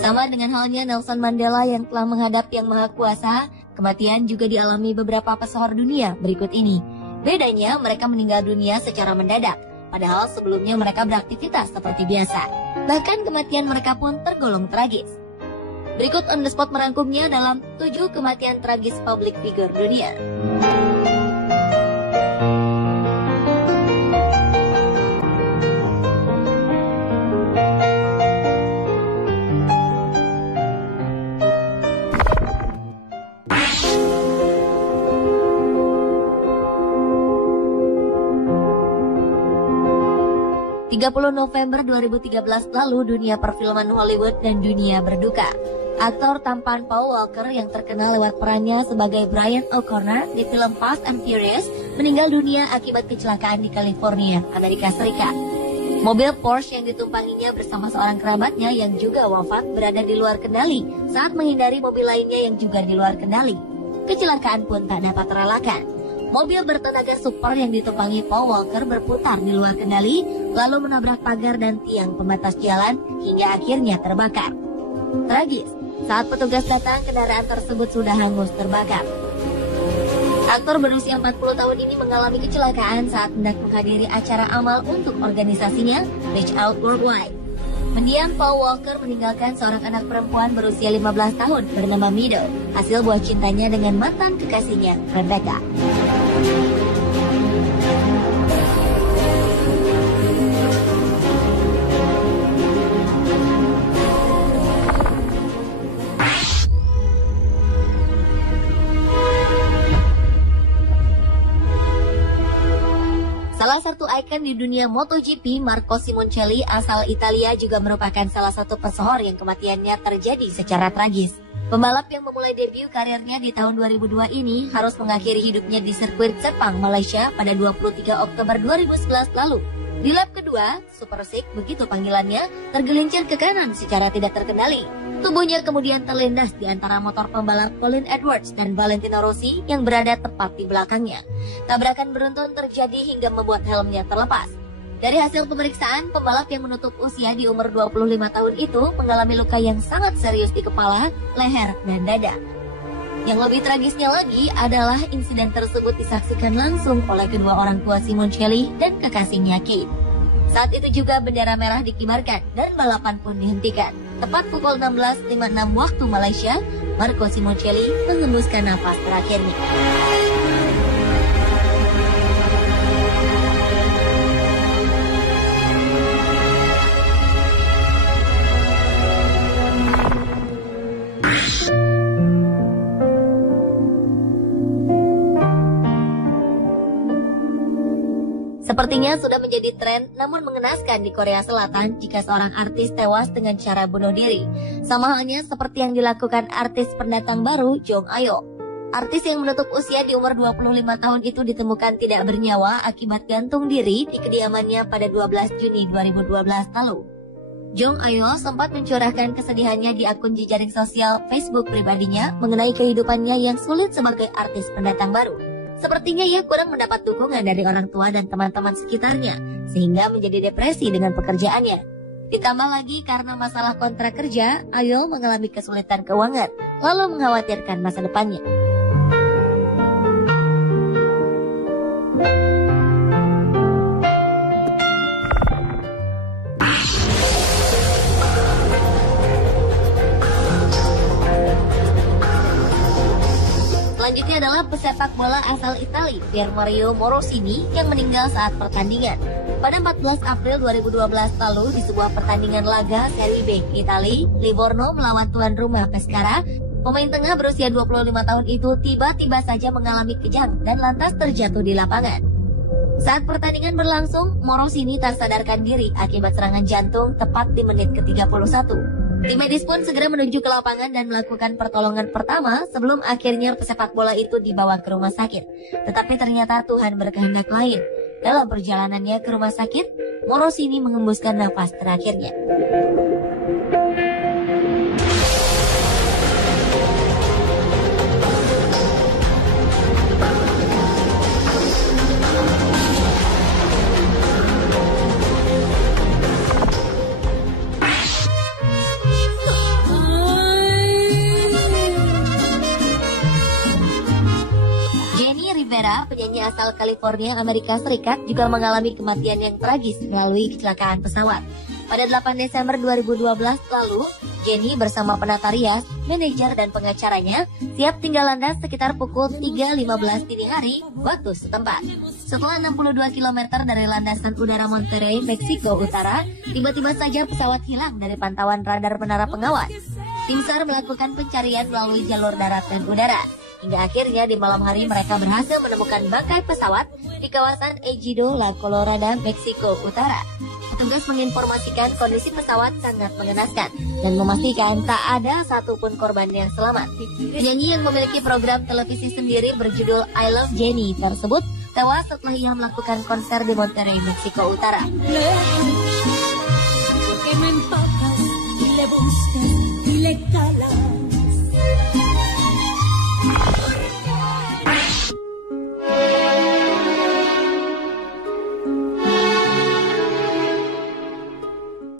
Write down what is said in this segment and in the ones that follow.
Sama dengan halnya Nelson Mandela yang telah menghadap Yang Maha Kuasa, kematian juga dialami beberapa pesohor dunia berikut ini. Bedanya, mereka meninggal dunia secara mendadak, padahal sebelumnya mereka beraktivitas seperti biasa. Bahkan kematian mereka pun tergolong tragis. Berikut On The Spot merangkumnya dalam 7 kematian tragis public figure dunia. 30 November 2013 lalu dunia perfilman Hollywood dan dunia berduka. Aktor tampan Paul Walker yang terkenal lewat perannya sebagai Brian O'Connor di film Fast and Furious meninggal dunia akibat kecelakaan di California, Amerika Serikat. Mobil Porsche yang ditumpanginya bersama seorang kerabatnya yang juga wafat berada di luar kendali saat menghindari mobil lainnya yang juga di luar kendali. Kecelakaan pun tak dapat terelakkan. Mobil bertenaga super yang ditumpangi Paul Walker berputar di luar kendali, lalu menabrak pagar dan tiang pembatas jalan hingga akhirnya terbakar. Tragis, saat petugas datang kendaraan tersebut sudah hangus terbakar. Aktor berusia 40 tahun ini mengalami kecelakaan saat hendak menghadiri acara amal untuk organisasinya Reach Out Worldwide. Mendiam, Paul Walker meninggalkan seorang anak perempuan berusia 15 tahun bernama Mido, hasil buah cintanya dengan mantan kekasihnya, Rebecca. Salah satu ikon di dunia MotoGP, Marco Simoncelli asal Italia juga merupakan salah satu pesohor yang kematiannya terjadi secara tragis. Pembalap yang memulai debut karirnya di tahun 2002 ini harus mengakhiri hidupnya di sirkuit Sepang, Malaysia pada 23 Oktober 2011 lalu. Di lap kedua, Super Six, begitu panggilannya, tergelincir ke kanan secara tidak terkendali. Tubuhnya kemudian terlindas di antara motor pembalap Colin Edwards dan Valentino Rossi yang berada tepat di belakangnya. Tabrakan beruntun terjadi hingga membuat helmnya terlepas. Dari hasil pemeriksaan, pembalap yang menutup usia di umur 25 tahun itu mengalami luka yang sangat serius di kepala, leher, dan dada. Yang lebih tragisnya lagi adalah insiden tersebut disaksikan langsung oleh kedua orang tua Simoncelli dan kekasihnya Kate. Saat itu juga bendera merah dikibarkan dan balapan pun dihentikan. Tepat pukul 16.56 waktu Malaysia, Marco Simoncelli menghembuskan nafas terakhirnya. Sepertinya sudah menjadi tren namun mengenaskan di Korea Selatan jika seorang artis tewas dengan cara bunuh diri. Sama halnya seperti yang dilakukan artis pendatang baru Jong Ayo. Artis yang menutup usia di umur 25 tahun itu ditemukan tidak bernyawa akibat gantung diri di kediamannya pada 12 Juni 2012 lalu. Jong Ayo sempat mencurahkan kesedihannya di akun jejaring sosial Facebook pribadinya mengenai kehidupannya yang sulit sebagai artis pendatang baru. Sepertinya ia kurang mendapat dukungan dari orang tua dan teman-teman sekitarnya, sehingga menjadi depresi dengan pekerjaannya. Ditambah lagi karena masalah kontrak kerja, Ayo mengalami kesulitan keuangan, lalu mengkhawatirkan masa depannya. Selanjutnya adalah pesepak bola asal Italia, Piermario Morosini, yang meninggal saat pertandingan. Pada 14 April 2012 lalu, di sebuah pertandingan laga Serie B Italia, Livorno melawan tuan rumah Pescara, pemain tengah berusia 25 tahun itu tiba-tiba saja mengalami kejang dan lantas terjatuh di lapangan. Saat pertandingan berlangsung, Morosini tak sadarkan diri akibat serangan jantung tepat di menit ke-31. Tim medis pun segera menuju ke lapangan dan melakukan pertolongan pertama sebelum akhirnya pesepak bola itu dibawa ke rumah sakit. Tetapi ternyata Tuhan berkehendak lain. Dalam perjalanannya ke rumah sakit, Morosini menghembuskan nafas terakhirnya. Wanita, penyanyi asal California, Amerika Serikat juga mengalami kematian yang tragis melalui kecelakaan pesawat. Pada 8 Desember 2012 lalu, Jenny bersama penata rias, manajer dan pengacaranya siap tinggal landas sekitar pukul 3.15 dini hari waktu setempat. Setelah 62 km dari landasan udara Monterrey, Meksiko Utara, tiba-tiba saja pesawat hilang dari pantauan radar menara pengawas. Tim SAR melakukan pencarian melalui jalur darat dan udara. Hingga akhirnya di malam hari mereka berhasil menemukan bangkai pesawat di kawasan Ejido, La Colorada, Meksiko Utara. Petugas menginformasikan kondisi pesawat sangat mengenaskan dan memastikan tak ada satupun korban yang selamat. Penyanyi yang memiliki program televisi sendiri berjudul I Love Jenny tersebut tewas setelah ia melakukan konser di Monterrey, Meksiko Utara.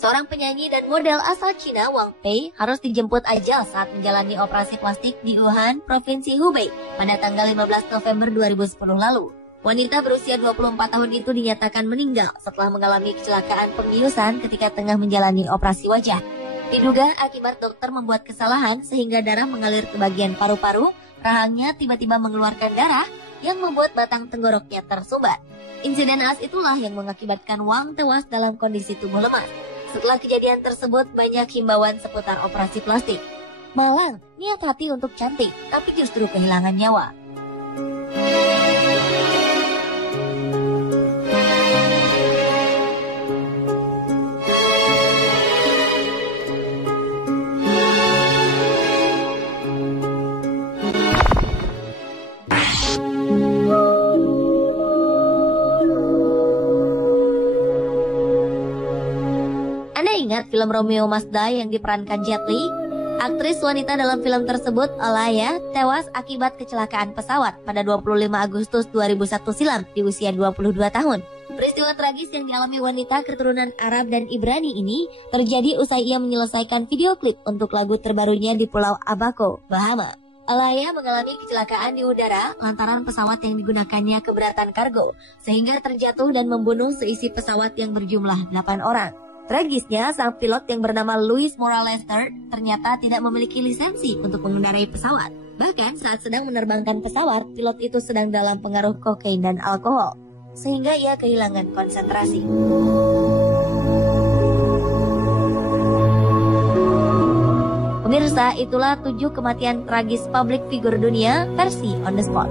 Seorang penyanyi dan model asal Cina, Wang Pei, harus dijemput ajal saat menjalani operasi plastik di Wuhan, Provinsi Hubei pada tanggal 15 November 2010 lalu. Wanita berusia 24 tahun itu dinyatakan meninggal setelah mengalami kecelakaan pembiusan ketika tengah menjalani operasi wajah. Diduga akibat dokter membuat kesalahan sehingga darah mengalir ke bagian paru-paru, rahangnya tiba-tiba mengeluarkan darah yang membuat batang tenggoroknya tersumbat. Insiden naas itulah yang mengakibatkan Wang tewas dalam kondisi tubuh lemas. Setelah kejadian tersebut, banyak himbauan seputar operasi plastik. Malang, niat hati untuk cantik, tapi justru kehilangan nyawa. Anda ingat film Romeo Mazda yang diperankan Jet Li? Aktris wanita dalam film tersebut, Alaya, tewas akibat kecelakaan pesawat pada 25 Agustus 2001 silam di usia 22 tahun. Peristiwa tragis yang dialami wanita keturunan Arab dan Ibrani ini terjadi usai ia menyelesaikan video klip untuk lagu terbarunya di Pulau Abaco, Bahama. Alaya mengalami kecelakaan di udara lantaran pesawat yang digunakannya keberatan kargo, sehingga terjatuh dan membunuh seisi pesawat yang berjumlah 8 orang. Tragisnya, sang pilot yang bernama Luis Morales III ternyata tidak memiliki lisensi untuk mengendarai pesawat. Bahkan saat sedang menerbangkan pesawat, pilot itu sedang dalam pengaruh kokain dan alkohol, sehingga ia kehilangan konsentrasi. Pemirsa, itulah 7 kematian tragis publik figur dunia versi On The Spot.